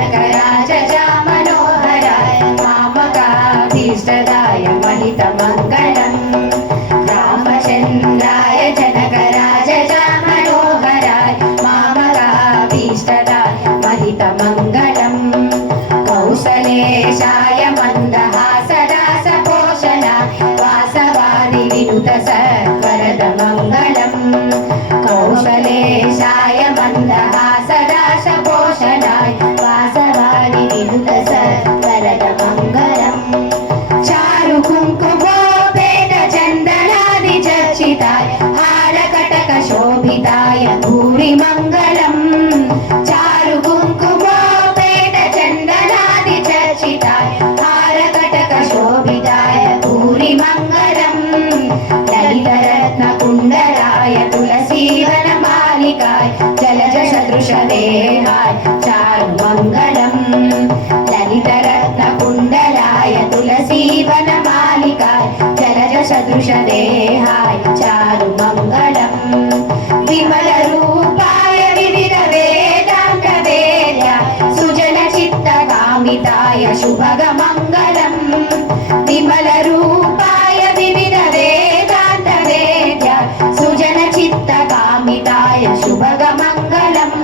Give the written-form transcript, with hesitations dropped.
जनकराजजा Manoharrai मामकाभीष्टदाय महितमङ्गलम् रामचन्द्राय जनकराजजा Manoharrai मामकाभीष्टदाय महितमङ्गलम् कौसलेशाय मन्दहासदासपोषणाय वासवादिविनुतसत्वरदमङ्गलम् कौशलेशाय मन्दहासदासपोषणाय वासवादिविनुतसत्वरदमङ्गलम् चारुकुङ्कुमोपेतचन्दनादिचर्चिताय हारकटकशोभिताय भूरिमङ्गलम् चारुकुङ्कुमोपेतचन्दनादिचर्चिताय हारकटकशोभिताय भूरिमङ्गलम् ललितरत्नकुण्डलाय तुलसीवनमालिकाय जलजसदृशदेहाय चारुमङ्गलम् ललितरत्नकुण्डलाय तुलसीवनमालिकाय जलजसदृशदेहाय चारुमङ्गलम् विमलरूपाय विविधवेदान्तवेद्याय सुजनचित्तकामिताय शुभगमङ्गलम् विमलरूपाय विविधवेदान्तवेद्याय सुजनचित्तकामिताय शुभगमङ्गलम्